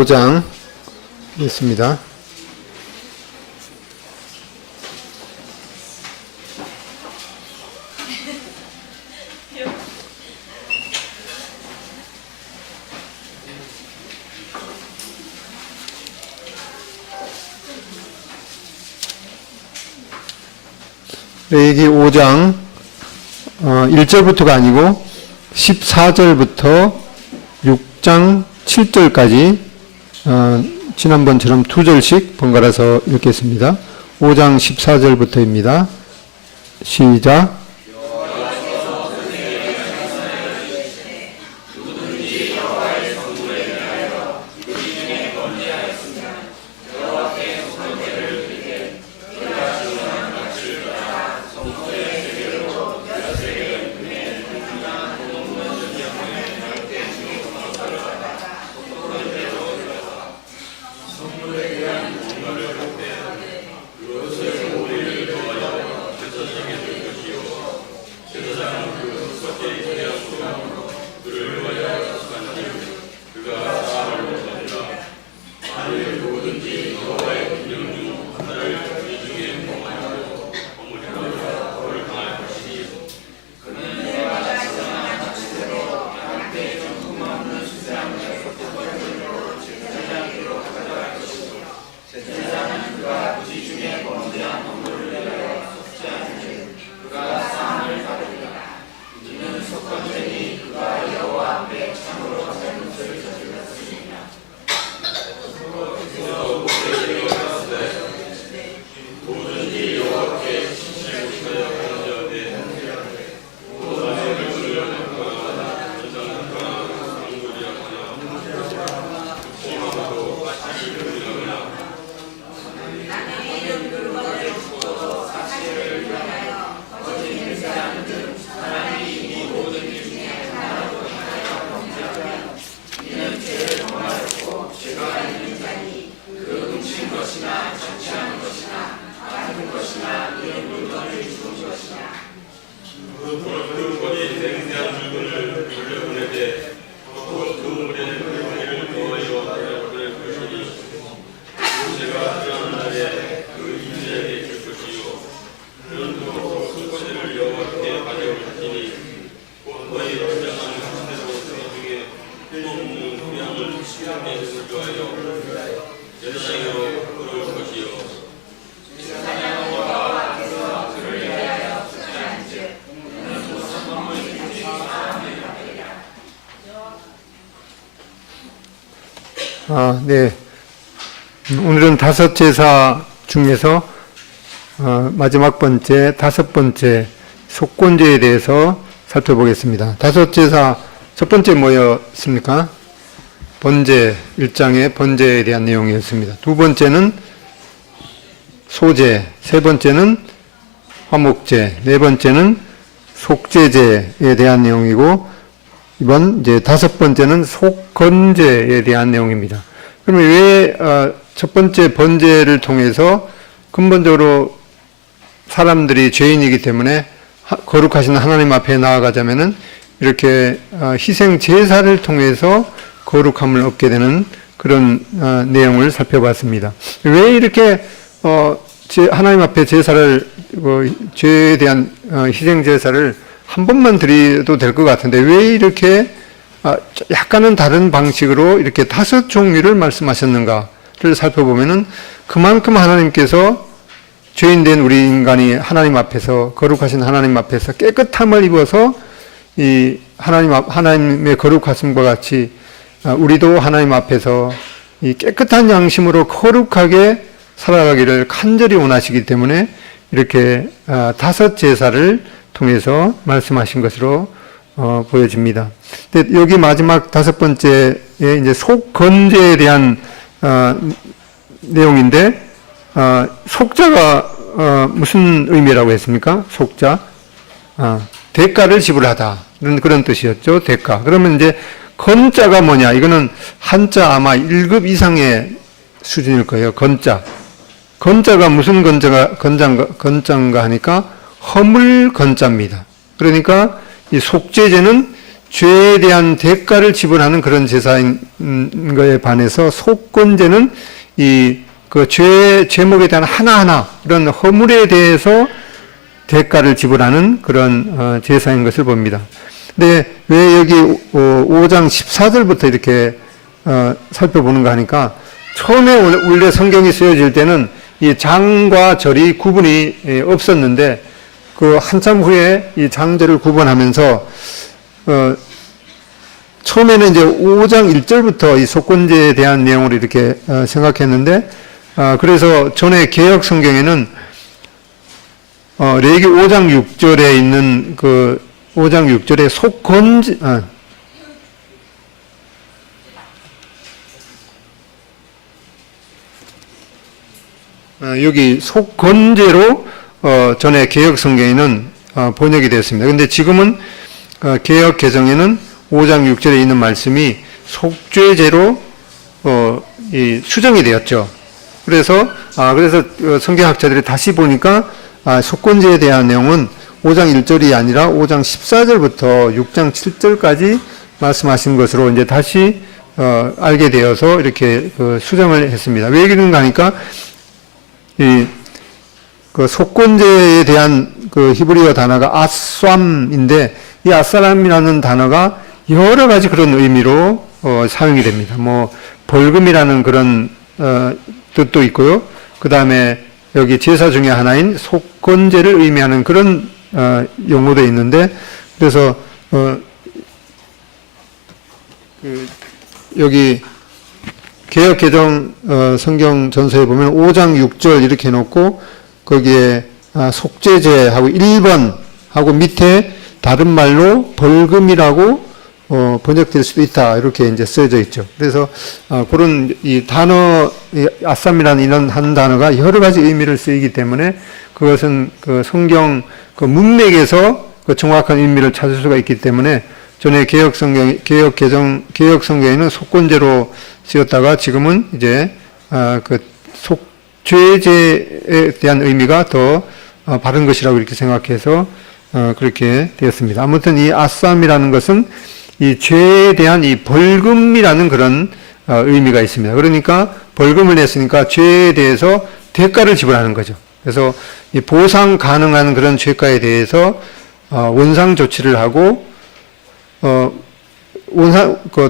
5장 있습니다. 레위기 5장 1절부터가 아니고 14절부터 6장 7절까지 지난번처럼 두 절씩 번갈아서 읽겠습니다. 5장 14절부터입니다. 시작. 네. 오늘은 다섯 제사 중에서 마지막 번째, 다섯 번째 속건제에 대해서 살펴보겠습니다. 다섯 제사 첫 번째 뭐였습니까? 번제, 1장의 번제에 대한 내용이었습니다. 두 번째는 소제, 세 번째는 화목제, 네 번째는 속제제에 대한 내용이고 이번 이제 다섯 번째는 속건제에 대한 내용입니다. 그러면 왜 첫 번째 번제를 통해서 근본적으로 사람들이 죄인이기 때문에 거룩하신 하나님 앞에 나아가자면은 이렇게 희생 제사를 통해서 거룩함을 얻게 되는 그런 내용을 살펴봤습니다. 왜 이렇게 하나님 앞에 제사를 죄에 대한 희생 제사를 한 번만 드려도 될 것 같은데 왜 이렇게 약간은 다른 방식으로 이렇게 다섯 종류를 말씀하셨는가를 살펴보면은 그만큼 하나님께서 죄인된 우리 인간이 하나님 앞에서 거룩하신 하나님 앞에서 깨끗함을 입어서 이 하나님의 거룩하심과 같이 우리도 하나님 앞에서 이 깨끗한 양심으로 거룩하게 살아가기를 간절히 원하시기 때문에 이렇게 다섯 제사를 통해서 말씀하신 것으로 보여집니다. 근데 여기 마지막 다섯 번째에 이제 속건제에 대한 내용인데 속자가 무슨 의미라고 했습니까? 속자 대가를 지불하다는 그런 뜻이었죠. 대가. 그러면 이제 건자가 뭐냐? 이거는 한자 아마 1급 이상의 수준일 거예요. 건자. 건자가 무슨 건자인가 하니까 허물 건자입니다. 그러니까 이 속죄제는 죄에 대한 대가를 지불하는 그런 제사인 거에 반해서 속건제는 그 제목에 대한 하나하나 이런 허물에 대해서 대가를 지불하는 그런 제사인 것을 봅니다. 근데 왜 여기 5장 14절부터 이렇게 살펴보는가 하니까 처음에 원래 성경이 쓰여질 때는 이 장과 절이 구분이 없었는데 그 한참 후에 이 장절을 구분하면서 처음에는 이제 5장 1절부터 이 속건제에 대한 내용을 이렇게 생각했는데 그래서 전에 개역 성경에는 레위기 5장 6절에 있는 그 5장 6절에 속건제 여기 속건제로 전에 개역 성경에는 번역이 되었습니다. 근데 지금은 개역 개정에는 5장 6절에 있는 말씀이 속죄제로 수정이 되었죠. 그래서 성경학자들이 다시 보니까 속건제에 대한 내용은 5장 1절이 아니라 5장 14절부터 6장 7절까지 말씀하신 것으로 이제 다시 알게 되어서 이렇게 수정을 했습니다. 왜 그런가 하니까 그 속건제에 대한 그 히브리어 단어가 아쌈인데 이 아사람이라는 단어가 여러 가지 그런 의미로 사용이 됩니다. 뭐 벌금이라는 그런 뜻도 있고요. 그 다음에 여기 제사 중에 하나인 속건제를 의미하는 그런 용어도 있는데 그래서 여기 개역 개정 성경 전서에 보면 5장 6절 이렇게 해놓고 거기에 속죄제하고 1번 하고 밑에 다른 말로 벌금이라고 번역될 수도 있다 이렇게 이제 써져 있죠. 그래서 그런 이 단어 아쌈이라는 이런 한 단어가 여러 가지 의미를 쓰이기 때문에 그것은 그 성경 그 문맥에서 그 정확한 의미를 찾을 수가 있기 때문에 전에 개역 성경에는 속건제로 쓰였다가 지금은 이제 그 속죄제에 대한 의미가 더 바른 것이라고 이렇게 생각해서 그렇게 되었습니다. 아무튼 이 아쌈이라는 것은 이 죄에 대한 이 벌금이라는 그런 의미가 있습니다. 그러니까 벌금을 냈으니까 죄에 대해서 대가를 지불하는 거죠. 그래서 이 보상 가능한 그런 죄가에 대해서 원상 조치를 하고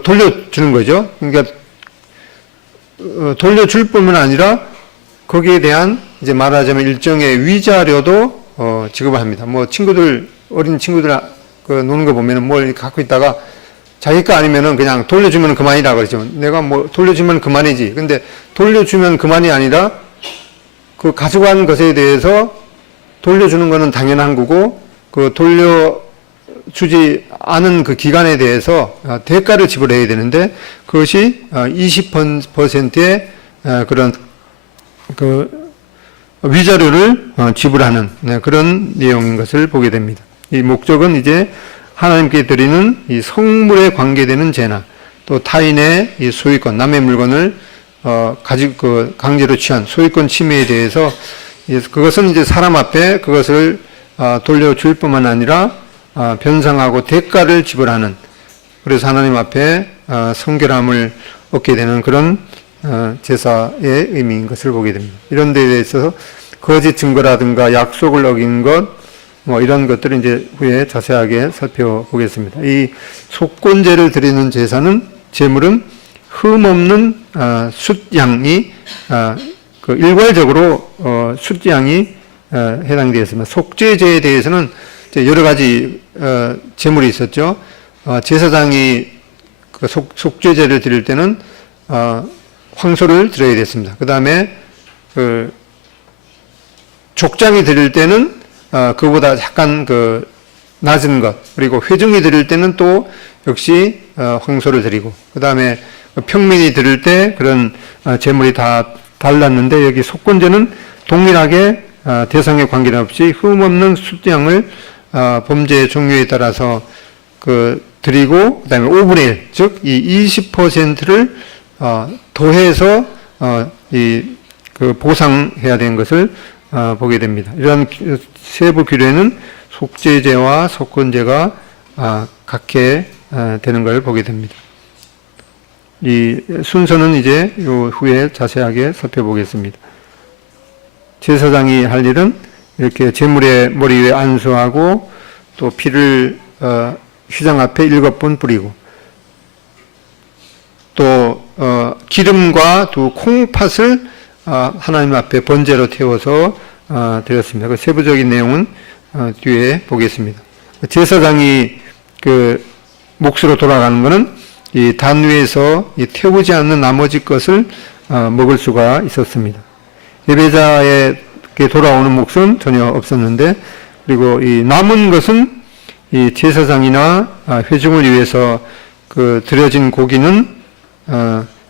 돌려주는 거죠. 그러니까 돌려줄 뿐만 아니라 거기에 대한 이제 말하자면 일종의 위자료도 지급을 합니다. 뭐 어린 친구들 노는 거 보면은 뭘 갖고 있다가 자기 거 아니면은 그냥 돌려주면 그만이라 그러죠. 내가 뭐 돌려주면 그만이지. 근데 돌려주면 그만이 아니라 그 가져간 것에 대해서 돌려주는 거는 당연한 거고 그 돌려주지 않은 그 기간에 대해서 대가를 지불해야 되는데 그것이 20%의 그런 그 위자료를 지불하는 그런 내용인 것을 보게 됩니다. 이 목적은 이제 하나님께 드리는 이 성물에 관계되는 죄나 또 타인의 이 소유권, 남의 물건을 강제로 취한 소유권 침해에 대해서 그것은 이제 사람 앞에 그것을 돌려줄 뿐만 아니라 변상하고 대가를 지불하는 그래서 하나님 앞에 성결함을 얻게 되는 그런 제사의 의미인 것을 보게 됩니다. 이런 데에 있어서 거짓 증거라든가 약속을 어긴 것 뭐 이런 것들을 이제 후에 자세하게 살펴보겠습니다. 이 속건제를 드리는 제사는 제물은 흠없는 숫양이 그 일괄적으로 숫양이 해당되어 있습니다. 속죄제에 대해서는 이제 여러 가지 제물이 있었죠. 제사장이 그 속죄제를 드릴 때는 황소를 드려야 됐습니다. 그 다음에 그 족장이 드릴 때는 그보다 약간 그 낮은 것, 그리고 회중이 드릴 때는 또 역시 황소를 드리고, 그 다음에 평민이 드릴 때 그런 제물이 다 달랐는데 여기 속건제는 동일하게 대상에 관계없이 흠없는 숫양을 범죄의 종류에 따라서 그 드리고, 그 다음에 5분의 1, 즉 이 20%를 더해서 그 보상해야 되는 것을 보게 됩니다. 이런 세부 규례는 속죄제와 속건제가 각해 되는 걸 보게 됩니다. 이 순서는 이제 요 후에 자세하게 살펴보겠습니다. 제사장이 할 일은 이렇게 제물의 머리 위에 안수하고 또 피를 휘장 앞에 7번 뿌리고 또 기름과 또 콩팥을 하나님 앞에 번제로 태워서 드렸습니다. 그 세부적인 내용은 뒤에 보겠습니다. 제사장이 그 몫으로 돌아가는 것은 이 단 위에서 태우지 않는 나머지 것을 먹을 수가 있었습니다. 예배자에게 돌아오는 몫은 전혀 없었는데, 그리고 이 남은 것은 이 제사장이나 회중을 위해서 그 드려진 고기는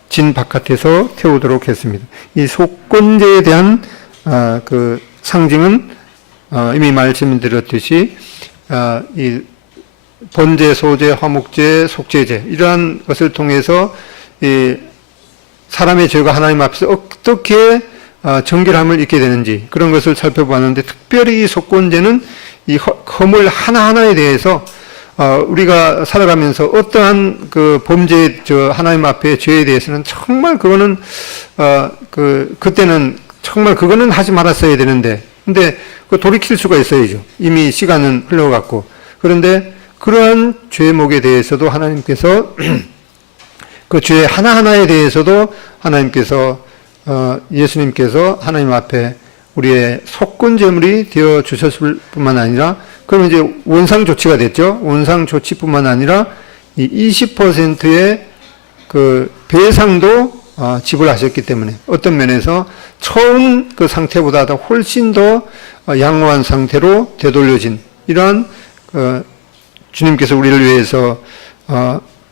진 바깥에서 태우도록 했습니다. 이 속건제에 대한 그 상징은 이미 말씀드렸듯이 이 번제, 소제, 화목제, 속제제 이러한 것을 통해서 이 사람의 죄가 하나님 앞에서 어떻게 정결함을 입게 되는지 그런 것을 살펴보았는데, 특별히 이 속건제는 이 허물 하나하나에 대해서 우리가 살아가면서 어떠한 그 범죄, 하나님 앞에 죄에 대해서는 정말 그거는 그때는 정말 그거는 하지 말았어야 되는데, 근데 그 돌이킬 수가 있어야죠. 이미 시간은 흘러갔고. 그런데 그러한 죄목에 대해서도 하나님께서 그 죄 하나하나에 대해서도 하나님께서 예수님께서 하나님 앞에 우리의 속건제물이 되어 주셨을 뿐만 아니라, 그러면 이제 원상 조치가 됐죠. 원상 조치뿐만 아니라 이 20%의 그 배상도 지불하셨기 때문에 어떤 면에서 처음 그 상태보다 더 훨씬 더 양호한 상태로 되돌려진 이러한 주님께서 우리를 위해서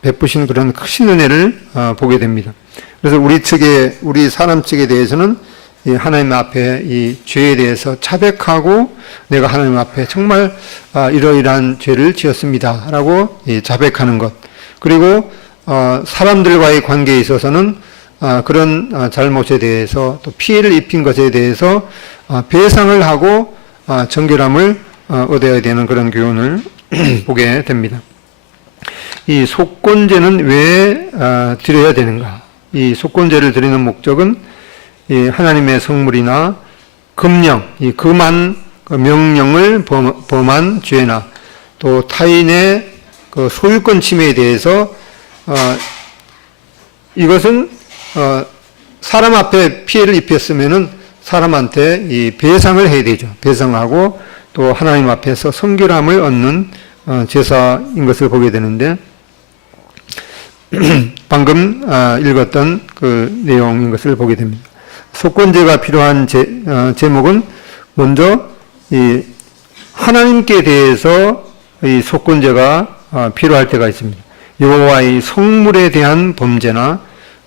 베푸신 그런 크신 은혜를 보게 됩니다. 그래서 우리 사람 측에 대해서는 이 하나님 앞에 이 죄에 대해서 자백하고, 내가 하나님 앞에 정말 이러이러한 죄를 지었습니다 라고 자백하는 것, 그리고 사람들과의 관계에 있어서는 그런 잘못에 대해서 또 피해를 입힌 것에 대해서 배상을 하고 정결함을 얻어야 되는 그런 교훈을 보게 됩니다. 이 속건제는 왜 드려야 되는가? 이 속건제를 드리는 목적은 이 하나님의 성물이나 금령, 이 금한 그 명령을 범한 죄나 또 타인의 그 소유권 침해에 대해서 이것은 사람 앞에 피해를 입혔으면은 사람한테 이 배상을 해야 되죠. 배상하고 또 하나님 앞에서 성결함을 얻는 제사인 것을 보게 되는데, 방금 읽었던 그 내용인 것을 보게 됩니다. 속건제가 필요한 제목은 먼저 이 하나님께 대해서 이 속건제가 필요할 때가 있습니다. 여호와의 성물에 대한 범죄나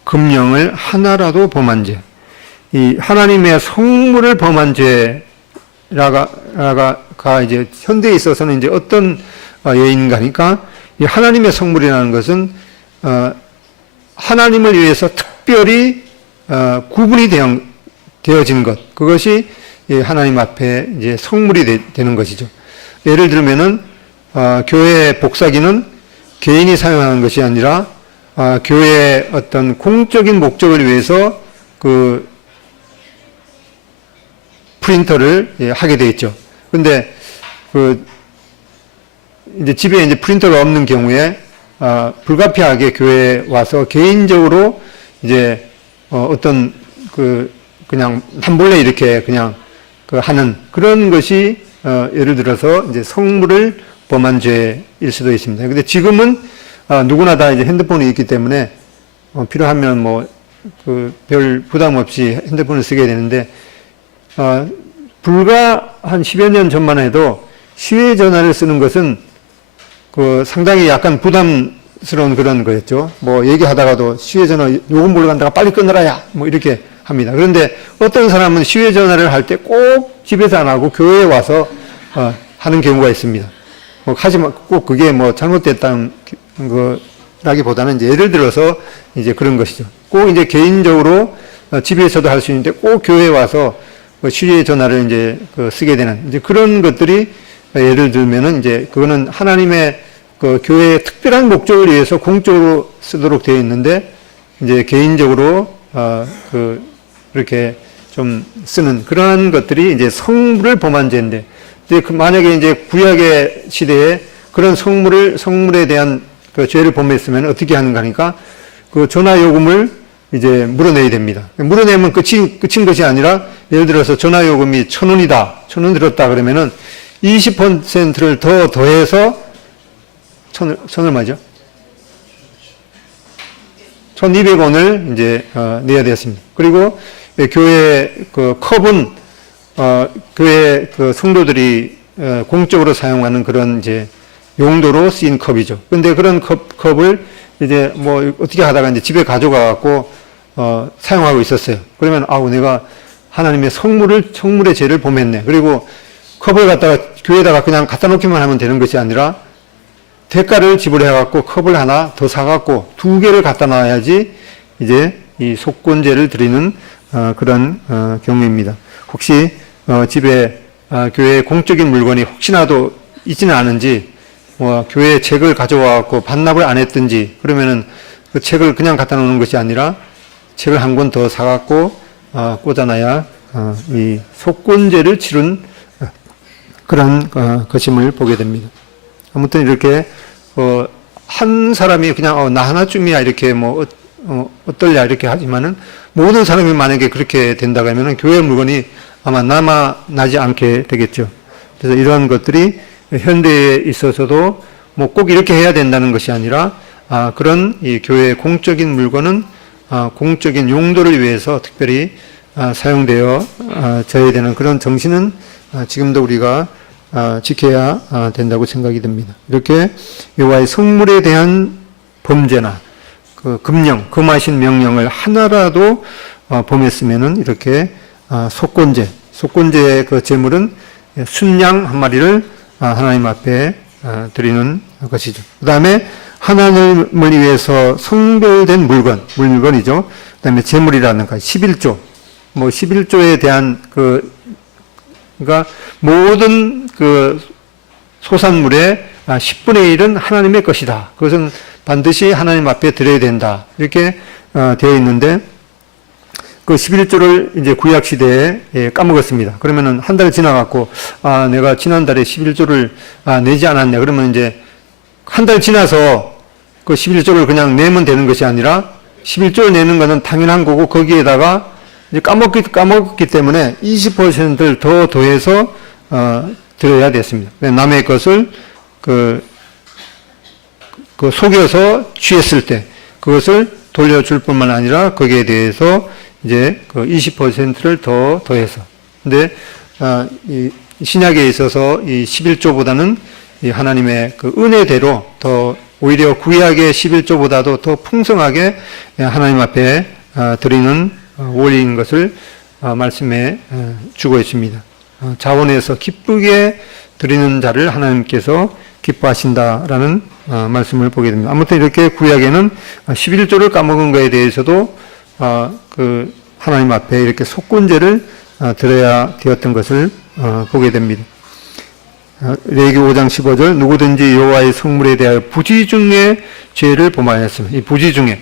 금령을 하나라도 범한 죄, 이 하나님의 성물을 범한 죄라가 이제 현대에 있어서는 이제 어떤 예인가니까, 이 하나님의 성물이라는 것은 하나님을 위해서 특별히 구분이 되어진 것, 그것이 하나님 앞에 이제 성물이 되는 것이죠. 예를 들면은 교회 복사기는 개인이 사용하는 것이 아니라 교회의 어떤 공적인 목적을 위해서 그 프린터를 하게 돼 있죠. 근데 그 이제 집에 이제 프린터가 없는 경우에 불가피하게 교회에 와서 개인적으로 이제 어떤 그냥 한볼래 이렇게 그냥 하는 그런 것이 예를 들어서 이제 성물을 범한 죄일 수도 있습니다. 근데 지금은 누구나 다 이제 핸드폰이 있기 때문에 필요하면 뭐 별 부담 없이 핸드폰을 쓰게 되는데, 불과 한 10여 년 전만 해도 휴대전화를 쓰는 것은 상당히 약간 부담스러운 그런 거였죠. 뭐 얘기하다가도 휴대전화 요금 보러 간다가 빨리 끊으라야 뭐 이렇게 합니다. 그런데 어떤 사람은 휴대전화를 할 때 꼭 집에서 안 하고 교회에 와서 하는 경우가 있습니다. 하지만 꼭 그게 뭐 잘못됐다는 거라기보다는 이제 예를 들어서 이제 그런 것이죠. 꼭 이제 개인적으로 집에서도 할 수 있는데 꼭 교회에 와서 휴대전화를 이제 쓰게 되는 이제 그런 것들이 예를 들면은 이제 그거는 하나님의 그 교회의 특별한 목적을 위해서 공적으로 쓰도록 되어 있는데 이제 개인적으로 이렇게 좀 쓰는 그러한 것들이 이제 성물을 범한 죄인데, 이제 만약에 이제 구약의 시대에 그런 성물에 대한 그 죄를 범했으면 어떻게 하는가 하니까 그 전화 요금을 이제 물어내야 됩니다. 물어내면 끝인 것이 아니라, 예를 들어서 전화 요금이 1,000원이다, 1,000원 들었다 그러면은 20%를 더 더해서 얼마죠? 1,200원을 이제 내야 되었습니다. 그리고 교회 그 컵은 교회 그 성도들이 공적으로 사용하는 그런 이제 용도로 쓰인 컵이죠. 근데 그런 컵을 이제 뭐 어떻게 하다가 이제 집에 가져가 갖고 사용하고 있었어요. 그러면 내가 하나님의 성물의 죄를 범했네. 그리고 컵을 갖다가 교회에다가 그냥 갖다 놓기만 하면 되는 것이 아니라 대가를 지불해 갖고 컵을 하나 더 사 갖고 2개를 갖다 놔야지 이제 이 속건제를 드리는 그런 경우입니다. 혹시 집에 교회 공적인 물건이 혹시나도 있지는 않은지, 교회 책을 가져와 갖고 반납을 안 했든지, 그러면은 그 책을 그냥 갖다 놓는 것이 아니라 책을 한 권 더 사 갖고 꽂아놔야 이 속건제를 치른 그런 것임을 보게 됩니다. 아무튼 이렇게 한 사람이 그냥 나 하나쯤이야 이렇게 뭐 어떨냐 이렇게 하지만은, 모든 사람이 만약에 그렇게 된다고 하면은 교회 물건이 아마 남아나지 않게 되겠죠. 그래서 이러한 것들이 현대에 있어서도 뭐 꼭 이렇게 해야 된다는 것이 아니라, 그런 이 교회의 공적인 물건은 공적인 용도를 위해서 특별히 사용되어 져야 되는 그런 정신은 지금도 우리가 지켜야 된다고 생각이 듭니다. 이렇게 여호와의 성물에 대한 범죄나 그 금하신 명령을 하나라도 범했으면은 이렇게 속건제의 그 제물은 순양 한 마리를 하나님 앞에 드리는 것이죠. 그 다음에 하나님을 위해서 성별된 물건이죠. 그 다음에 제물이라는 것, 11조. 11조에 대한 그러니까 모든 그 소산물의 10분의 1은 하나님의 것이다. 그것은 반드시 하나님 앞에 드려야 된다. 이렇게 되어 있는데, 그 11조를 이제 구약 시대에 까먹었습니다. 그러면은 한 달 지나갖고, 내가 지난달에 11조를 내지 않았네. 그러면 이제 한 달 지나서 그 11조를 그냥 내면 되는 것이 아니라, 11조를 내는 것은 당연한 거고, 거기에다가 이제 까먹었기 때문에 20%를 더 더해서 드려야 됐습니다. 남의 것을 속여서 취했을 때 그것을 돌려줄 뿐만 아니라 거기에 대해서 이제 그 20%를 더 더해서. 근데 이 신약에 있어서 이 11조보다는 이 하나님의 그 은혜대로 더 오히려 구약의 11조보다도 더 풍성하게 하나님 앞에 드리는 원리인 것을 말씀해 주고 있습니다. 자원에서 기쁘게 드리는 자를 하나님께서 기뻐하신다라는 말씀을 보게 됩니다. 아무튼 이렇게 구약에는 11조를 까먹은 것에 대해서도 그 하나님 앞에 이렇게 속건제를 드려야 되었던 것을 보게 됩니다. 레위기 5장 15절, 누구든지 여호와의 성물에 대하여 부지 중에 죄를 범하였으면, 이 부지 중에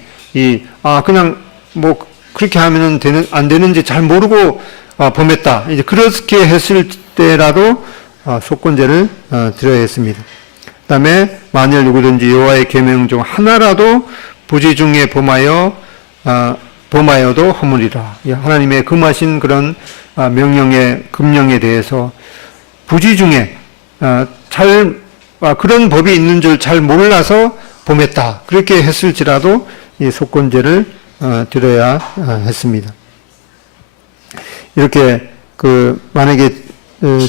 그냥 뭐 그렇게 하면은 안 되는지 잘 모르고 범했다. 이제 그렇게 했을 때라도 속건제를 드려야 했습니다. 그다음에 만일 누구든지 여호와의 계명 중 하나라도 부지 중에 범하여도 허물이라. 하나님의 금하신 그런 금령에 대해서 부지 중에 그런 법이 있는 줄 잘 몰라서 범했다. 그렇게 했을지라도 이 속건제를 드려야 했습니다. 이렇게 만약에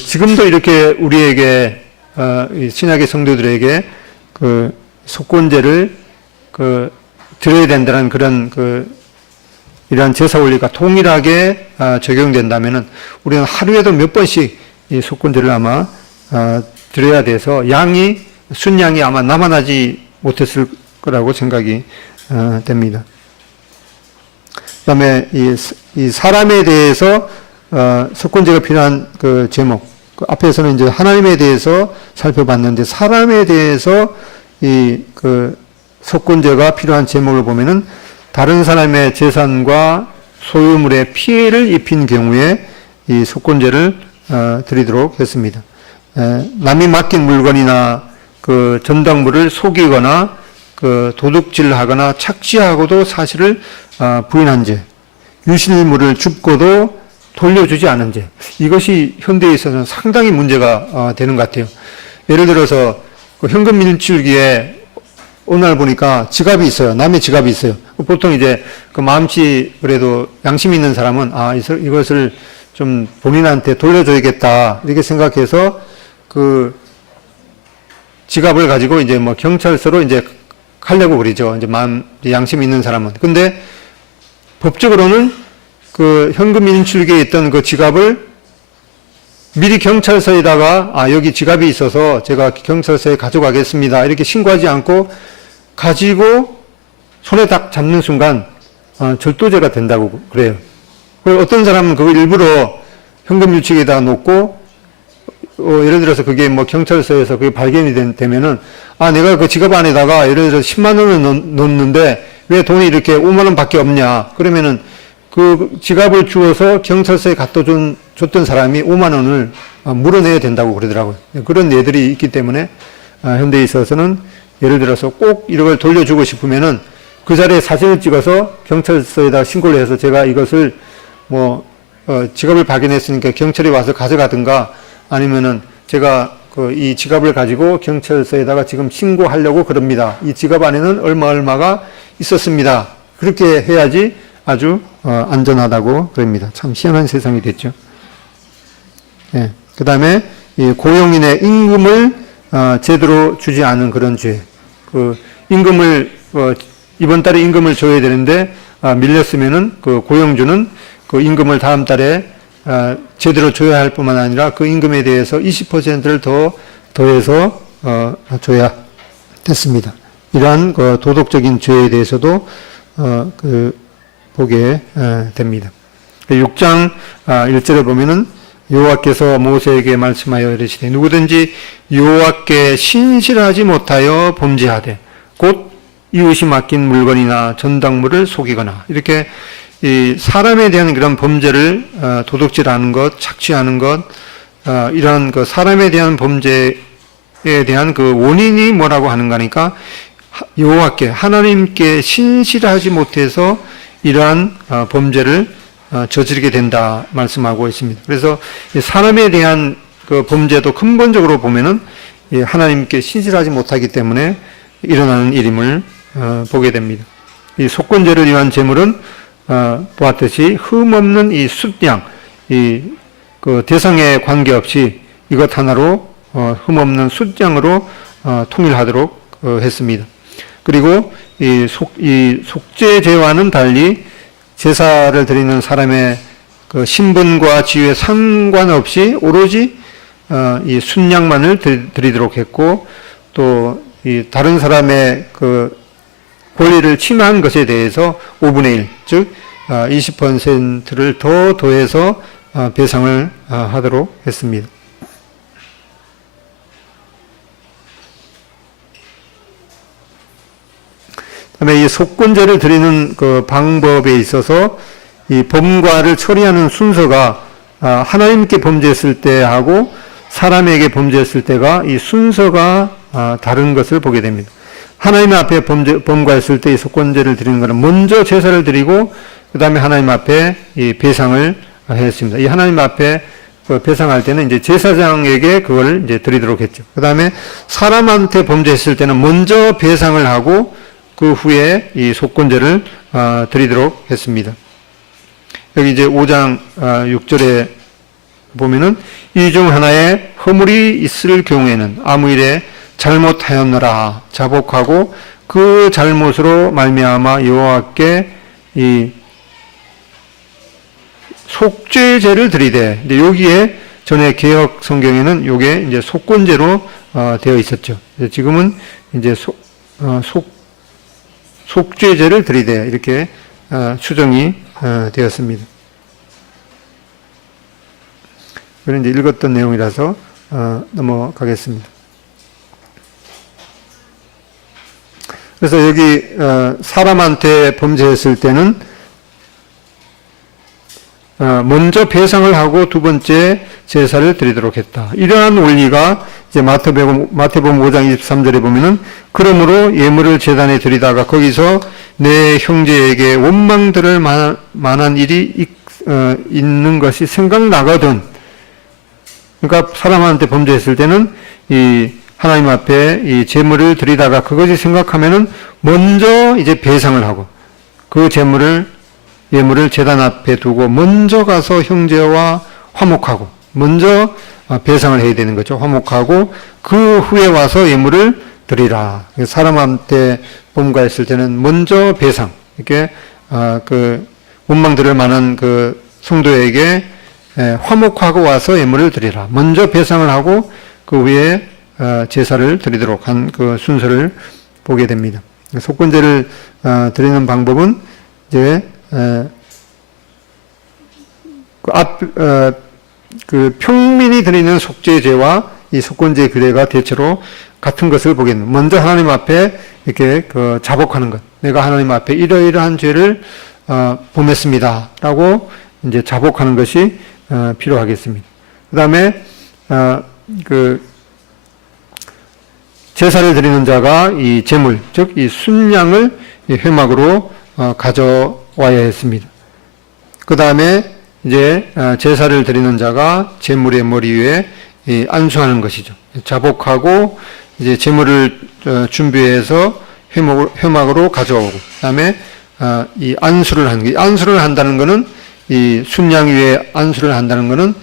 지금도 이렇게 우리에게 신약의 성도들에게 속건제를 드려야 된다는 그런 이러한 제사 원리가 동일하게 적용된다면은 우리는 하루에도 몇 번씩 이 속건제를 아마 드려야 돼서 순양이 아마 남아나지 못했을 거라고 생각이 됩니다. 그다음에 이 사람에 대해서 속건제가 필요한 제목, 앞에서는 이제 하나님에 대해서 살펴봤는데 사람에 대해서 이 그 속건제가 필요한 제목을 보면은 다른 사람의 재산과 소유물에 피해를 입힌 경우에 이 속건제를 드리도록 했습니다. 남이 맡긴 물건이나 그 전당물을 속이거나 그 도둑질하거나 착취하고도 사실을 부인한 죄, 유실물을 줍고도 돌려주지 않은 죄, 이것이 현대에 있어서는 상당히 문제가 되는 것 같아요. 예를 들어서 그 현금 밀출기에 어느 날 보니까 지갑이 있어요. 남의 지갑이 있어요. 보통 이제 그 마음씨 그래도 양심 있는 사람은 이것을 좀 본인한테 돌려줘야겠다 이렇게 생각해서 그 지갑을 가지고 이제 뭐 경찰서로 이제 가려고 그러죠. 이제 양심 있는 사람은. 근데 법적으로는 그 현금 인출기에 있던 그 지갑을 미리 경찰서에다가 여기 지갑이 있어서 제가 경찰서에 가져가겠습니다. 이렇게 신고하지 않고 가지고 손에 딱 잡는 순간 절도죄가 된다고 그래요. 어떤 사람은 그걸 일부러 현금 유치기에다가 놓고 예를 들어서 그게 뭐 경찰서에서 그게 발견이 되면은 내가 그 지갑 안에다가 예를 들어서 10만 원을 넣었는데 왜 돈이 이렇게 5만 원밖에 없냐? 그러면은 그 지갑을 주어서 경찰서에 갖다 줬던 사람이 5만 원을 물어내야 된다고 그러더라고요. 그런 예들이 있기 때문에 현대에 있어서는 예를 들어서 꼭 이걸 돌려주고 싶으면은 그 자리에 사진을 찍어서 경찰서에다 신고를 해서 제가 이것을 지갑을 발견했으니까 경찰이 와서 가져가든가 아니면은 제가 이 지갑을 가지고 경찰서에다가 지금 신고하려고 그럽니다. 이 지갑 안에는 얼마가 있었습니다. 그렇게 해야지 아주 안전하다고 그럽니다. 참 희한한 세상이 됐죠. 예. 그 다음에 고용인의 임금을 제대로 주지 않은 그런 죄. 그 임금을 이번 달에 임금을 줘야 되는데 밀렸으면은 그 고용주는 그 임금을 다음 달에 제대로 줘야 할 뿐만 아니라 그 임금에 대해서 20%를 더해서 줘야 됐습니다. 이러한 그 도덕적인 죄에 대해서도 보게 됩니다. 6장 1절에 보면은 여호와께서 모세에게 말씀하여 이르시되 누구든지 여호와께 신실하지 못하여 범죄하되 곧 이웃이 맡긴 물건이나 전당물을 속이거나 이렇게 이 사람에 대한 그런 범죄를 도둑질하는 것, 착취하는 것 이런 그 사람에 대한 범죄에 대한 그 원인이 뭐라고 하는가 하니까 여호와께 하나님께 신실하지 못해서 이러한 범죄를 저지르게 된다 말씀하고 있습니다. 그래서 사람에 대한 그 범죄도 근본적으로 보면은 하나님께 신실하지 못하기 때문에 일어나는 일임을 보게 됩니다. 이 속건제를 위한 제물은 보았듯이 흠없는 이 숫양, 그 대상에 관계없이 이것 하나로 흠없는 숫양으로 통일하도록 했습니다. 그리고 이 속죄제와는 달리 제사를 드리는 사람의 그 신분과 지위에 상관없이 오로지 이 순양만을 드리도록 했고 또 이 다른 사람의 그 권리를 침해한 것에 대해서 5분의 1, 즉 20%를 더 더해서 배상을 하도록 했습니다. 그다음에 이 속건제를 드리는 그 방법에 있어서 이 범과를 처리하는 순서가 하나님께 범죄했을 때하고 사람에게 범죄했을 때가 이 순서가 다른 것을 보게 됩니다. 하나님 앞에 범과했을 때 이 속건제를 드리는 것은 먼저 제사를 드리고 그 다음에 하나님 앞에 이 배상을 했습니다. 이 하나님 앞에 배상할 때는 이제 제사장에게 그걸 이제 드리도록 했죠. 그 다음에 사람한테 범죄했을 때는 먼저 배상을 하고 그 후에 이 속건제를 드리도록 했습니다. 여기 이제 5장 6절에 보면은 이 중 하나에 허물이 있을 경우에는 아무 일에 잘못하였노라 자복하고 그 잘못으로 말미암아 여호와께 이 속죄제를 드리되 이제 여기에 전에 개역 성경에는 요게 이제 속건제로 되어 있었죠. 지금은 이제 속죄제를 드리되 이렇게 추정이 되었습니다. 이건 이제 읽었던 내용이라서 넘어가겠습니다. 그래서 여기 사람한테 범죄했을 때는 먼저 배상을 하고 두 번째 제사를 드리도록 했다. 이러한 원리가 이제 마태복음 5장 23절에 보면은 그러므로 예물을 제단에 드리다가 거기서 내 형제에게 원망들을 만한 일이 있는 것이 생각나거든. 그러니까 사람한테 범죄했을 때는 이 하나님 앞에 이 제물을 드리다가 그것이 생각하면은 먼저 이제 배상을 하고 그 예물을 제단 앞에 두고 먼저 가서 형제와 화목하고 먼저 배상을 해야 되는 거죠. 화목하고 그 후에 와서 예물을 드리라. 사람한테 범과했을 때는 먼저 배상, 이렇게 그 원망들을 만한 그 성도에게 화목하고 와서 예물을 드리라. 먼저 배상을 하고 그 후에 제사를 드리도록 한 그 순서를 보게 됩니다. 속건제를 드리는 방법은 이제 그 평민이 드리는 속죄제와 이 속건제 규례가 대체로 같은 것을 보게 됩니다. 먼저 하나님 앞에 이렇게 그 자복하는 것. 내가 하나님 앞에 이러이러한 죄를 범했습니다라고 이제 자복하는 것이 필요하겠습니다. 그다음에 그 제사를 드리는 자가 이 제물, 즉 이 순양을 회막으로 가져와야 했습니다. 그다음에 이제 제사를 드리는 자가 제물의 머리 위에 안수하는 것이죠. 자복하고 이제 제물을 준비해서 회막으로 가져오고, 그다음에 이 안수를 하는 게, 안수를 한다는 것은 이 순양 위에 안수를 한다는 것은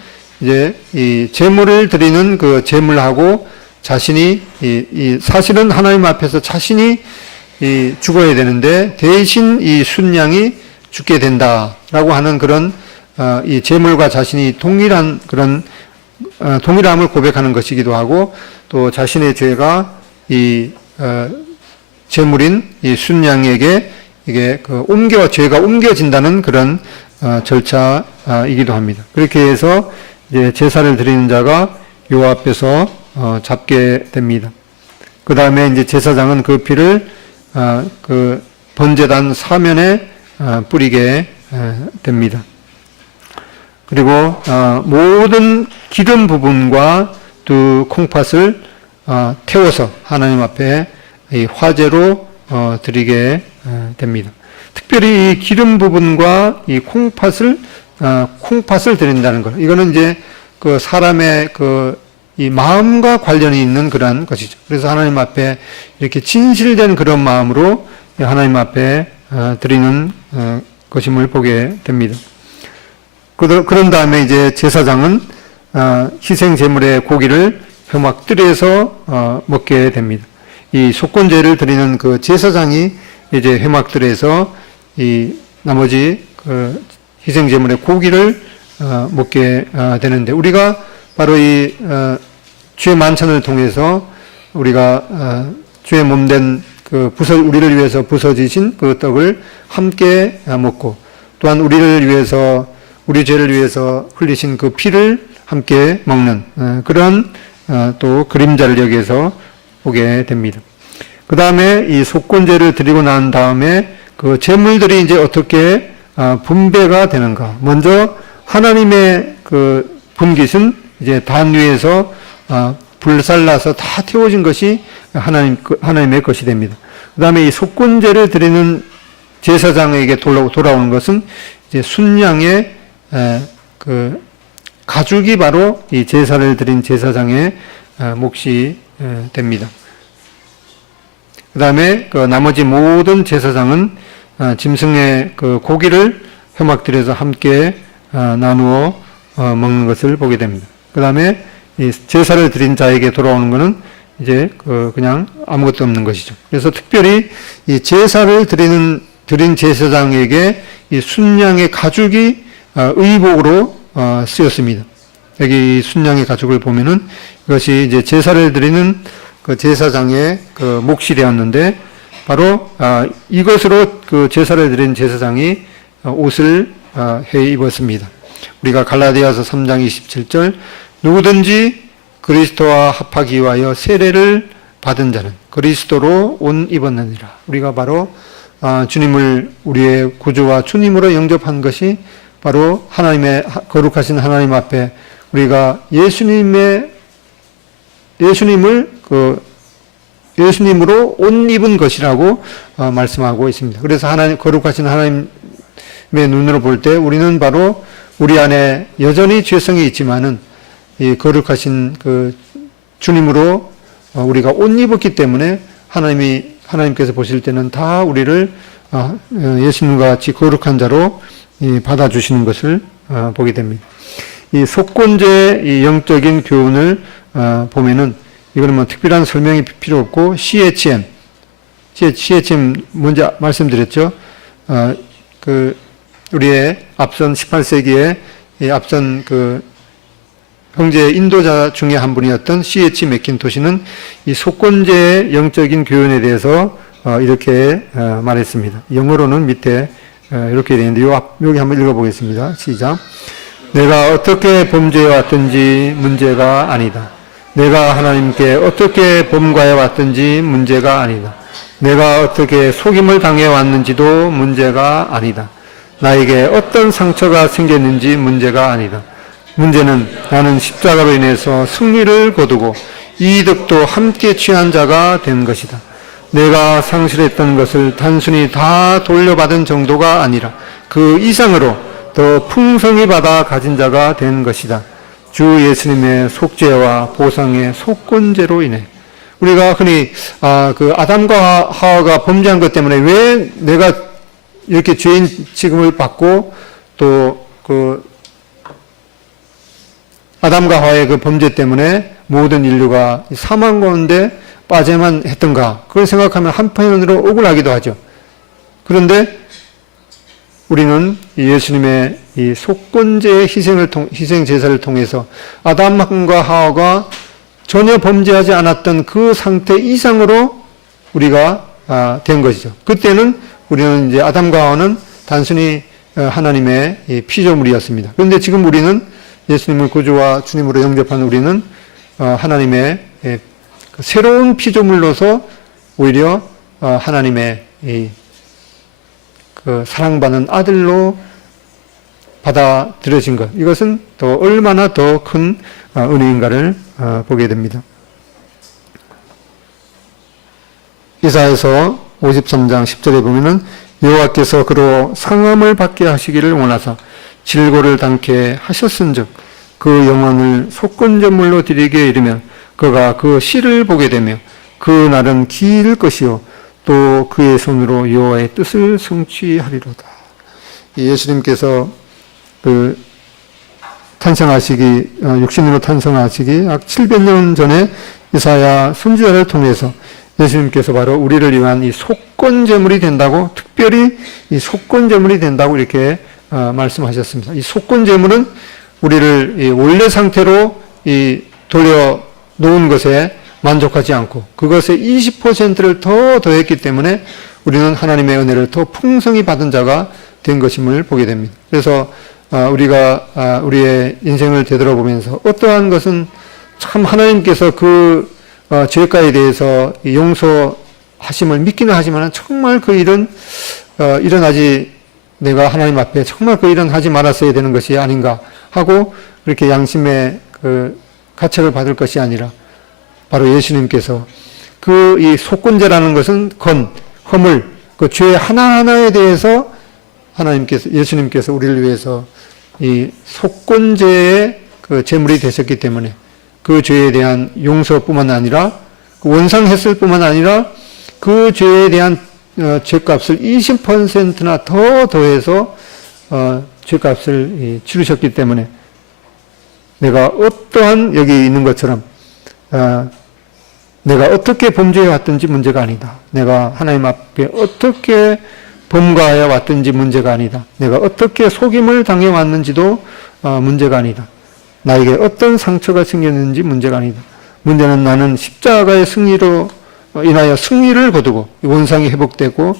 이제 이 제물을 드리는 그 제물하고 자신이 사실은 하나님 앞에서 자신이 죽어야 되는데 대신 이 순양이 죽게 된다라고 하는 그런 이 제물과 자신이 동일한 그런 동일함을 고백하는 것이기도 하고, 또 자신의 죄가 이 제물인 이 순양에게 이게 죄가 옮겨진다는 그런 절차이기도 합니다. 그렇게 해서 이제 제사를 드리는 자가 요 앞에서 잡게 됩니다. 그 다음에 이제 제사장은 그 피를 그 번제단 사면에 뿌리게 됩니다. 그리고 모든 기름 부분과 또 콩팥을 태워서 하나님 앞에 이 화제로 드리게 됩니다. 특별히 이 기름 부분과 이 콩팥을 드린다는 것. 이거는 이제 그 사람의 이 마음과 관련이 있는 그러한 것이죠. 그래서 하나님 앞에 이렇게 진실된 그런 마음으로 하나님 앞에 드리는 것임을 보게 됩니다. 그런 다음에 이제 제사장은 희생 제물의 고기를 회막들에서 먹게 됩니다. 이 속건제를 드리는 그 제사장이 이제 회막들에서 이 나머지 그 희생 제물의 고기를 먹게 되는데, 우리가 바로 이 주의 만찬을 통해서 우리가 주의 몸된 그 우리를 위해서 부서지신 그 떡을 함께 먹고, 또한 우리 죄를 위해서 흘리신 그 피를 함께 먹는 그런 또 그림자를 여기에서 보게 됩니다. 그 다음에 이 속건제를 드리고 난 다음에 그 제물들이 이제 어떻게 분배가 되는가. 먼저 하나님의 그 분깃은 이제 단 위에서 불살라서 다 태워진 것이 하나님의 것이 됩니다. 그 다음에 이 속건제를 드리는 제사장에게 돌아오는 것은 이제 순양의 그 가죽이 바로 이 제사를 드린 제사장의 몫이 됩니다. 그 다음에 그 나머지 모든 제사장은 짐승의 그 고기를 회막들에서 함께 나누어 먹는 것을 보게 됩니다. 그 다음에 이 제사를 드린 자에게 돌아오는 것은 이제 그냥 아무것도 없는 것이죠. 그래서 특별히 이 제사를 드린 제사장에게 이 순양의 가죽이 의복으로 쓰였습니다. 여기 순양의 가죽을 보면은 이것이 이제 제사를 드리는 그 제사장의 그 몫이 되었는데, 바로 이것으로 그 제사를 드린 제사장이 옷을 해 입었습니다. 우리가 갈라디아서 3장 27절 누구든지 그리스도와 합하기 위하여 세례를 받은 자는 그리스도로 옷 입었느니라. 우리가 바로 주님을 우리의 구주와 주님으로 영접한 것이 바로 하나님의 거룩하신 하나님 앞에 우리가 예수님으로 옷 입은 것이라고 말씀하고 있습니다. 그래서 거룩하신 하나님의 눈으로 볼 때 우리는 바로 우리 안에 여전히 죄성이 있지만은 이 거룩하신 그 주님으로 우리가 옷 입었기 때문에 하나님께서 보실 때는 다 우리를 예수님과 같이 거룩한 자로 받아주시는 것을 보게 됩니다. 이 속건제의 이 영적인 교훈을 보면은 이거는 뭐 특별한 설명이 필요 없고 CHM 먼저 말씀드렸죠. 우리의 앞선 18세기에 앞선 형제 인도자 중에 한 분이었던 C.H. 맥킨토시는 이 속건제의 영적인 교훈에 대해서 이렇게 말했습니다. 영어로는 밑에 이렇게 되어 있는데 여기 한번 읽어보겠습니다. 시작. 내가 어떻게 범죄해 왔든지 문제가 아니다. 내가 하나님께 어떻게 범과해 왔든지 문제가 아니다. 내가 어떻게 속임을 당해 왔는지도 문제가 아니다. 나에게 어떤 상처가 생겼는지 문제가 아니다. 문제는 나는 십자가로 인해서 승리를 거두고 이득도 함께 취한 자가 된 것이다. 내가 상실했던 것을 단순히 다 돌려받은 정도가 아니라 그 이상으로 더 풍성히 받아 가진 자가 된 것이다. 주 예수님의 속죄와 보상의 속건제로 인해 우리가 흔히 아담과 하와가 범죄한 것 때문에 왜 내가 이렇게 죄인 취급을 받고 또 아담과 하와의 그 범죄 때문에 모든 인류가 사망 가운데 빠져만 했던가 그걸 생각하면 한편으로 억울하기도 하죠. 그런데 우리는 예수님의 이 속건제의 희생 제사를 통해서 아담과 하와가 전혀 범죄하지 않았던 그 상태 이상으로 우리가 된 것이죠. 그때는 우리는 이제 아담과 하와는 단순히 하나님의 이 피조물이었습니다. 그런데 지금 우리는 예수님을 구주와 주님으로 영접한 우리는 하나님의 새로운 피조물로서 오히려 하나님의 사랑받는 아들로 받아들여진 것, 이것은 또 얼마나 더 큰 은혜인가를 보게 됩니다. 이사야서 53장 10절에 보면은 여호와께서 그로 상함을 받게 하시기를 원하사 질고를 당케 하셨은즉 그 영혼을 속건제물로 드리게 이르면 그가 그 씨를 보게 되며 그 날은 길 것이요 또 그의 손으로 여호와의 뜻을 성취하리로다. 예수님께서 육신으로 탄생하시기 약 700년 전에 이사야 선지자를 통해서 예수님께서 바로 우리를 위한 이 속건제물이 된다고, 특별히 이 속건제물이 된다고 이렇게 말씀하셨습니다. 이 속건제물은 우리를 원래 상태로 돌려놓은 것에 만족하지 않고 그것의 20%를 더 더했기 때문에 우리는 하나님의 은혜를 더 풍성히 받은 자가 된 것임을 보게 됩니다. 그래서 우리가 우리의 인생을 되돌아보면서 어떠한 것은 참 하나님께서 그 죄가에 대해서 용서하심을 믿기는 하지만 정말 그 일은 내가 하나님 앞에 정말 그 일은 하지 말았어야 되는 것이 아닌가 하고 그렇게 양심의 가책을 받을 것이 아니라 바로 예수님께서 이 속건제라는 것은 허물, 그 죄 하나하나에 대해서 예수님께서 우리를 위해서 이 속건제의 제물이 되셨기 때문에 그 죄에 대한 용서뿐만 아니라 원상했을 뿐만 아니라 그 죄에 대한 죄값을 20%나 더 더해서 죄값을 치르셨기 때문에 내가 어떠한 여기 있는 것처럼 내가 어떻게 범죄해 왔든지 문제가 아니다. 내가 하나님 앞에 어떻게 범과해 왔든지 문제가 아니다. 내가 어떻게 속임을 당해 왔는지도 문제가 아니다. 나에게 어떤 상처가 생겼는지 문제가 아니다. 문제는 나는 십자가의 승리로 인하여 승리를 거두고 원상이 회복되고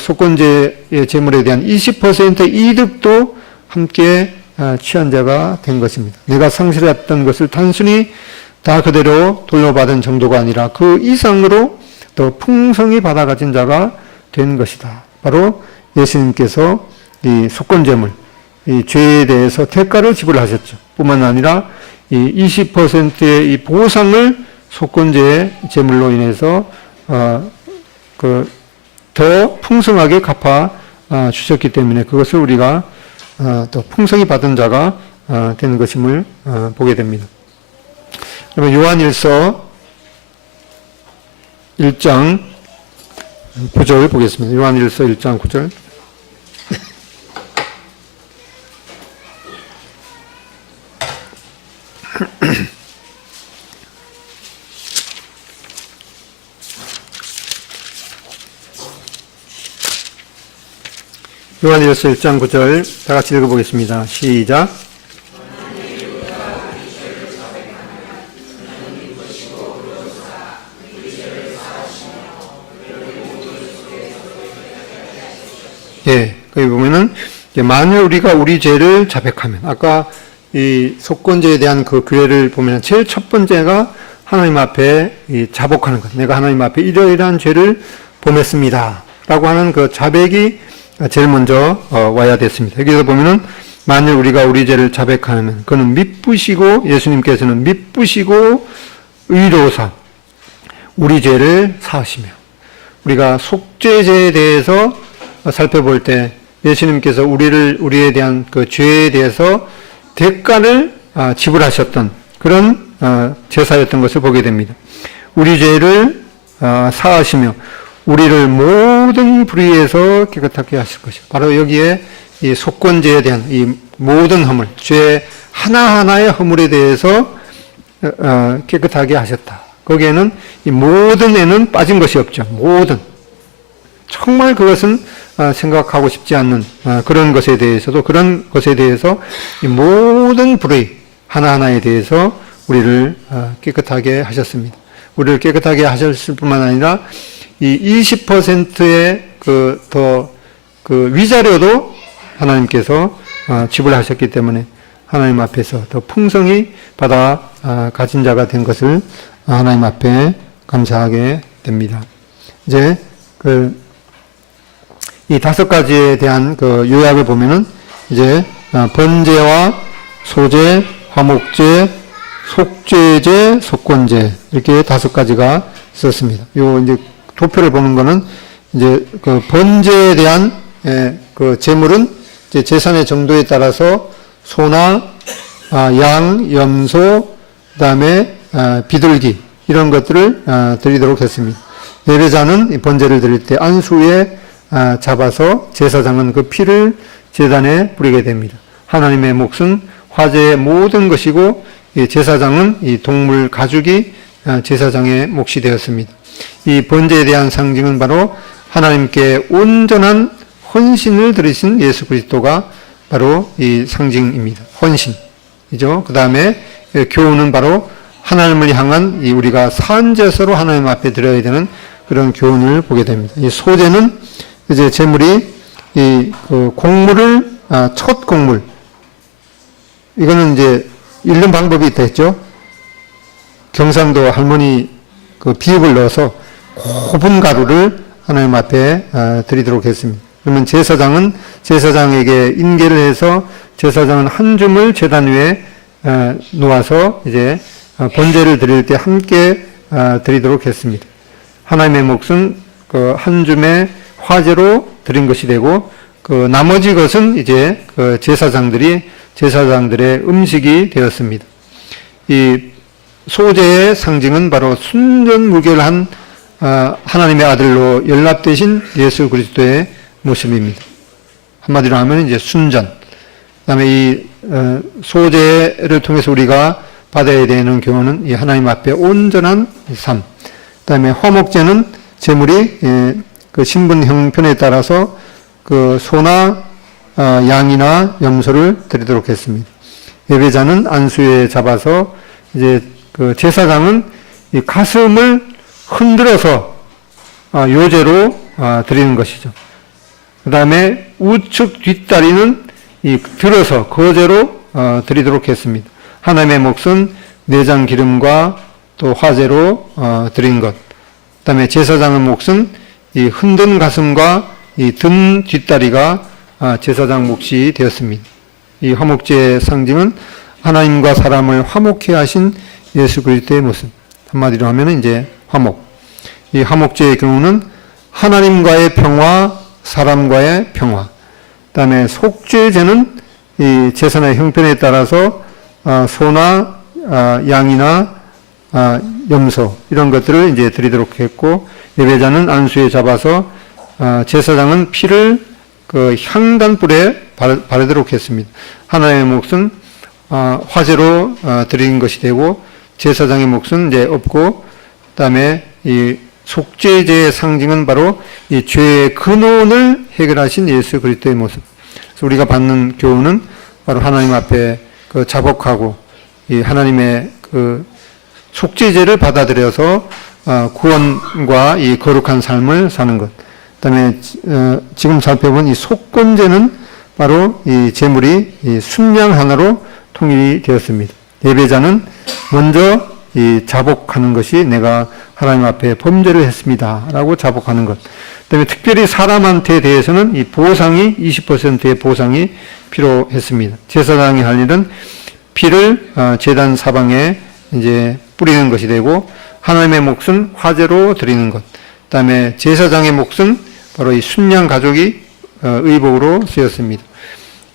속건제의 제물에 대한 20%의 이득도 함께 취한 자가 된 것입니다. 내가 상실했던 것을 단순히 다 그대로 돌려받은 정도가 아니라 그 이상으로 더 풍성히 받아 가진 자가 된 것이다. 바로 예수님께서 이 속건제물, 이 죄에 대해서 대가를 지불하셨죠. 뿐만 아니라 이 20%의 이 보상을 속건제 제물로 인해서 더 풍성하게 갚아 주셨기 때문에 그것을 우리가 더 풍성히 받은 자가 되는 것임을 보게 됩니다. 그러면 요한일서 1장 9절 보겠습니다. 요한일서 1장 9절. 요한일서 1장 9절 다 같이 읽어보겠습니다. 시작. 예, 거기 보면은 만일 우리가 우리 죄를 자백하면, 아까 이 속건제에 대한 그 규례를 보면 제일 첫 번째가 하나님 앞에 이 자복하는 것. 내가 하나님 앞에 이러이러한 죄를 범했습니다. 라고 하는 그 자백이 제일 먼저 와야 됐습니다. 여기서 보면은 만일 우리가 우리 죄를 자백하면 그는 미쁘시고, 예수님께서는 미쁘시고 의로우사 우리 죄를 사하시며, 우리가 속죄제에 대해서 살펴볼 때 예수님께서 우리에 대한 그 죄에 대해서 대가를 지불하셨던 그런 제사였던 것을 보게 됩니다. 우리 죄를 사하시며 우리를 모든 불의에서 깨끗하게 하실 것이요. 바로 여기에 이 속건제에 대한 이 모든 허물, 죄 하나하나의 허물에 대해서 깨끗하게 하셨다. 거기에는 이 모든에는 빠진 것이 없죠. 모든. 정말 그것은 생각하고 싶지 않는 그런 것에 대해서도, 그런 것에 대해서 이 모든 불의 하나하나에 대해서 우리를 깨끗하게 하셨습니다. 우리를 깨끗하게 하셨을 뿐만 아니라 이 20%의 그 위자료도 하나님께서 지불하셨기 때문에 하나님 앞에서 더 풍성히 받아 가진 자가 된 것을 하나님 앞에 감사하게 됩니다. 이제 이 5가지에 대한 그 요약을 보면은 이제 번제와 소제, 화목제, 속죄제, 속건제 이렇게 5가지가 있었습니다. 요 이제 도표를 보는 거는 이제 그 번제에 대한 그 제물은 이제 제산의 정도에 따라서 소나 양, 염소, 그다음에 비둘기 이런 것들을 드리도록 했습니다. 예배자는 번제를 드릴 때 안수에 잡아서 제사장은 그 피를 제단에 뿌리게 됩니다. 하나님의 몫은 화제의 모든 것이고 제사장은 이 동물 가죽이 제사장의 몫이 되었습니다. 이 번제에 대한 상징은 바로 하나님께 온전한 헌신을 드리신 예수 그리스도가 바로 이 상징입니다. 헌신이죠. 그 다음에 교훈은 바로 하나님을 향한 우리가 산제사로 하나님 앞에 드려야 되는 그런 교훈을 보게 됩니다. 이 소제는 이제 제물이 그 곡물을 첫 곡물, 이거는 이제 읽는 방법이 있다 했죠. 경상도 할머니 그 비읍을 넣어서 고분 가루를 하나님 앞에 드리도록 했습니다. 그러면 제사장에게 인계를 해서 제사장은 한 줌을 제단 위에 놓아서 이제 번제를 드릴 때 함께 드리도록 했습니다. 하나님의 몫은 그 한 줌의 화제로 드린 것이 되고, 그 나머지 것은 이제 그 제사장들의 음식이 되었습니다. 이 소제의 상징은 바로 순전무결한 하나님의 아들로 연락되신 예수 그리스도의 모습입니다. 한마디로 하면 이제 순전. 그다음에 이 소제를 통해서 우리가 받아야 되는 교훈은 이 하나님 앞에 온전한 삶. 그다음에 화목제는 제물이 그 신분 형편에 따라서 그 소나 양이나 염소를 드리도록 했습니다. 예배자는 안수에 잡아서 이제 그 제사장은 이 가슴을 흔들어서 요제로 드리는 것이죠. 그 다음에 우측 뒷다리는 들어서 거제로 드리도록 했습니다. 하나님의 몫은 내장 기름과 또 화제로 드린 것. 그다음에 제사장의 몫은 이 흔든 가슴과 이 든 뒷다리가 제사장 몫이 되었습니다. 이 화목제의 상징은 하나님과 사람을 화목케 하신 예수 그리스도의 모습. 한마디로 하면 이제 화목. 이 화목제의 경우는 하나님과의 평화, 사람과의 평화. 그다음에 속죄제는 이 제사의 형편에 따라서 소나 양이나 염소 이런 것들을 이제 드리도록 했고, 예배자는 안수에 잡아서 제사장은 피를 그 향단불에 바르도록 했습니다. 하나님의 몫은 화제로 드린 것이 되고, 제사장의 몫은 이제 없고, 그다음에 이 속죄제의 상징은 바로 이 죄의 근원을 해결하신 예수 그리스도의 모습. 그래서 우리가 받는 교훈은 바로 하나님 앞에 그 자복하고 이 하나님의 그 속죄제를 받아들여서 구원과 이 거룩한 삶을 사는 것. 그다음에 지금 살펴본 이 속건제는 바로 이 제물이 이 순양 하나로 통일이 되었습니다. 예배자는 먼저 이 자복하는 것이 내가 하나님 앞에 범죄를 했습니다라고 자복하는 것. 그다음에 특별히 사람한테 대해서는 이 보상이 20%의 보상이 필요했습니다. 제사장이 할 일은 피를 제단 사방에 이제 뿌리는 것이 되고, 하나님의 몫은 화제로 드리는 것. 그다음에 제사장의 몫은 바로 이 순양 가족이 의복으로 쓰였습니다.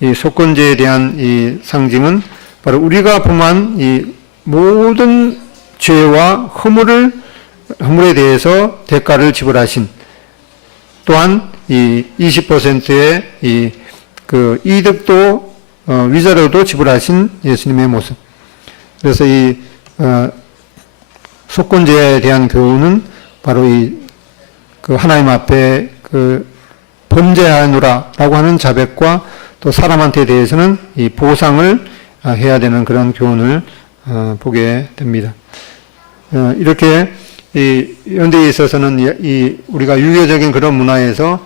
이 속건제에 대한 이 상징은 바로 우리가 범한 이 모든 죄와 허물에 대해서 대가를 지불하신, 또한 이 20%의 이 그 이득도 위자료도 지불하신 예수님의 모습. 그래서 이 속건제에 대한 교훈은 바로 이 그 하나님 앞에 그 범죄하노라라고 하는 자백과 또 사람한테 대해서는 이 보상을 해야 되는 그런 교훈을 보게 됩니다. 이렇게 이 현대에 있어서는 이 우리가 유교적인 그런 문화에서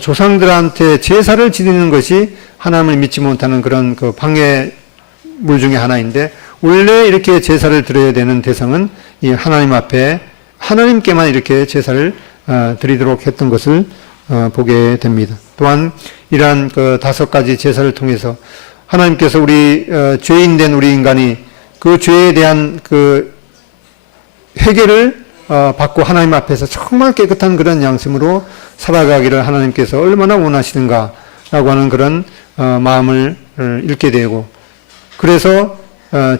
조상들한테 제사를 지내는 것이 하나님을 믿지 못하는 그런 그 방해물 중에 하나인데, 원래 이렇게 제사를 드려야 되는 대상은 이 하나님 앞에 하나님께만 이렇게 제사를 드리도록 했던 것을 보게 됩니다. 또한 이러한 그 5가지 제사를 통해서 하나님께서 우리 죄인된 우리 인간이 그 죄에 대한 그 회개를 받고 하나님 앞에서 정말 깨끗한 그런 양심으로 살아가기를 하나님께서 얼마나 원하시는가라고 하는 그런 마음을 잃게 되고, 그래서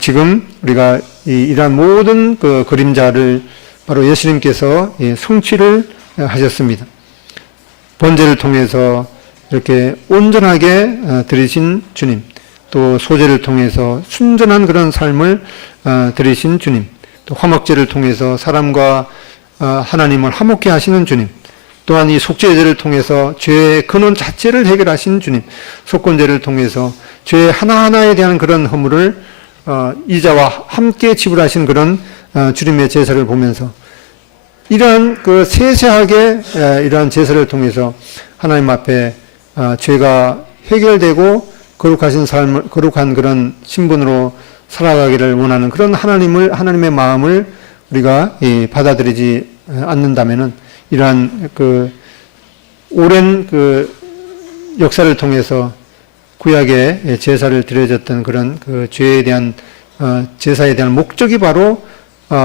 지금 우리가 이러한 모든 그 그림자를 바로 예수님께서 성취를 하셨습니다. 번제를 통해서 이렇게 온전하게 드리신 주님, 또 소제를 통해서 순전한 그런 삶을 드리신 주님, 또 화목제를 통해서 사람과 하나님을 화목케 하시는 주님, 또한 이 속죄제를 통해서 죄의 근원 자체를 해결하신 주님, 속건제를 통해서 죄 하나하나에 대한 그런 허물을 이자와 함께 지불하신 그런 주님의 제사를 보면서, 이러한 그 세세하게 이러한 제사를 통해서 하나님 앞에 죄가 해결되고 거룩하신 삶을, 거룩한 그런 신분으로 살아가기를 원하는 그런 하나님의 마음을 우리가 받아들이지 않는다면은, 이러한 그 오랜 그 역사를 통해서 구약의 제사를 드려졌던 그런 그 죄에 대한 제사에 대한 목적이 바로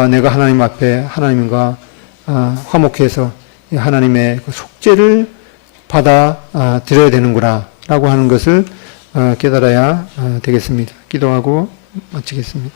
내가 하나님 앞에 하나님과 화목해서 하나님의 그 속죄를 받아 드려야 되는구나라고 하는 것을 깨달아야 되겠습니다. 기도하고 마치겠습니다.